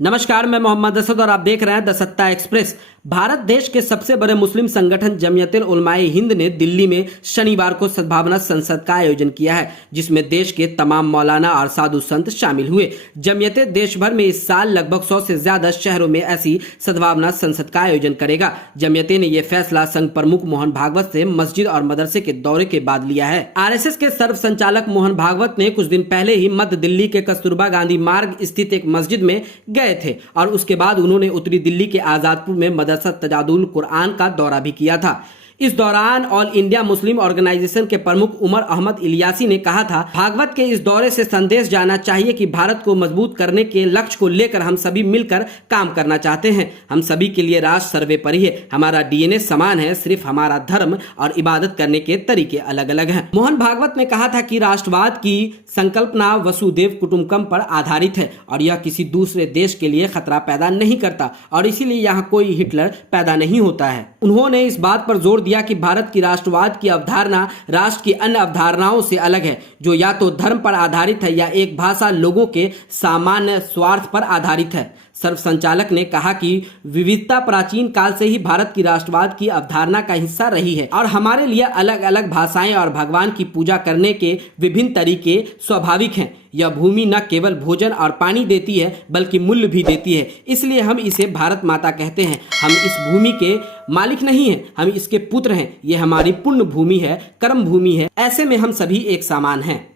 नमस्कार, मैं मोहम्मद असद और आप देख रहे हैं द सत्ता एक्सप्रेस। भारत देश के सबसे बड़े मुस्लिम संगठन जमीयतुल उलमाए हिंद ने दिल्ली में शनिवार को सद्भावना संसद का आयोजन किया है, जिसमें देश के तमाम मौलाना और साधु संत शामिल हुए। जमीयतें देश भर में इस साल लगभग 100 से ज्यादा शहरों में ऐसी सद्भावना संसद का आयोजन करेगा। जमीयतें ने यह फैसला संघ प्रमुख मोहन भागवत से मस्जिद और मदरसे के दौरे के बाद लिया है। RSS के सर्व संचालक मोहन भागवत ने कुछ दिन पहले ही मध्य दिल्ली के कस्तूरबा गांधी मार्ग स्थित एक मस्जिद में गए थे और उसके बाद उन्होंने उत्तरी दिल्ली के आजादपुर में मदरसा तजादुल कुरान का दौरा भी किया था। इस दौरान ऑल इंडिया मुस्लिम ऑर्गेनाइजेशन के प्रमुख उमर अहमद इलियासी ने कहा था, भागवत के इस दौरे से संदेश जाना चाहिए कि भारत को मजबूत करने के लक्ष्य को लेकर हम सभी मिलकर काम करना चाहते हैं। हम सभी के लिए राष्ट्र सर्वोपरि है, हमारा DNA समान है, सिर्फ हमारा धर्म और इबादत करने के तरीके अलग अलग हैं। मोहन भागवत ने कहा था कि राष्ट्रवाद की संकल्पना वसुदेव कुटुंबकम पर आधारित है और यह किसी दूसरे देश के लिए खतरा पैदा नहीं करता और इसीलिए यहाँ कोई हिटलर पैदा नहीं होता है। उन्होंने इस बात पर जोर दिया कि भारत की राष्ट्रवाद की अवधारणा राष्ट्र की अन्य अवधारणाओं से अलग है, जो या तो धर्म पर आधारित है या एक भाषा लोगों के सामान्य स्वार्थ पर आधारित है। सर्व संचालक ने कहा कि विविधता प्राचीन काल से ही भारत की राष्ट्रवाद की अवधारणा का हिस्सा रही है और हमारे लिए अलग अलग भाषाएं और भगवान की पूजा करने के विभिन्न तरीके स्वाभाविक हैं। यह भूमि न केवल भोजन और पानी देती है बल्कि मूल्य भी देती है, इसलिए हम इसे भारत माता कहते हैं। हम इस भूमि के मालिक नहीं हैं, हम इसके पुत्र हैं। ये हमारी पुण्य भूमि है, कर्म भूमि है। ऐसे में हम सभी एक समान हैं।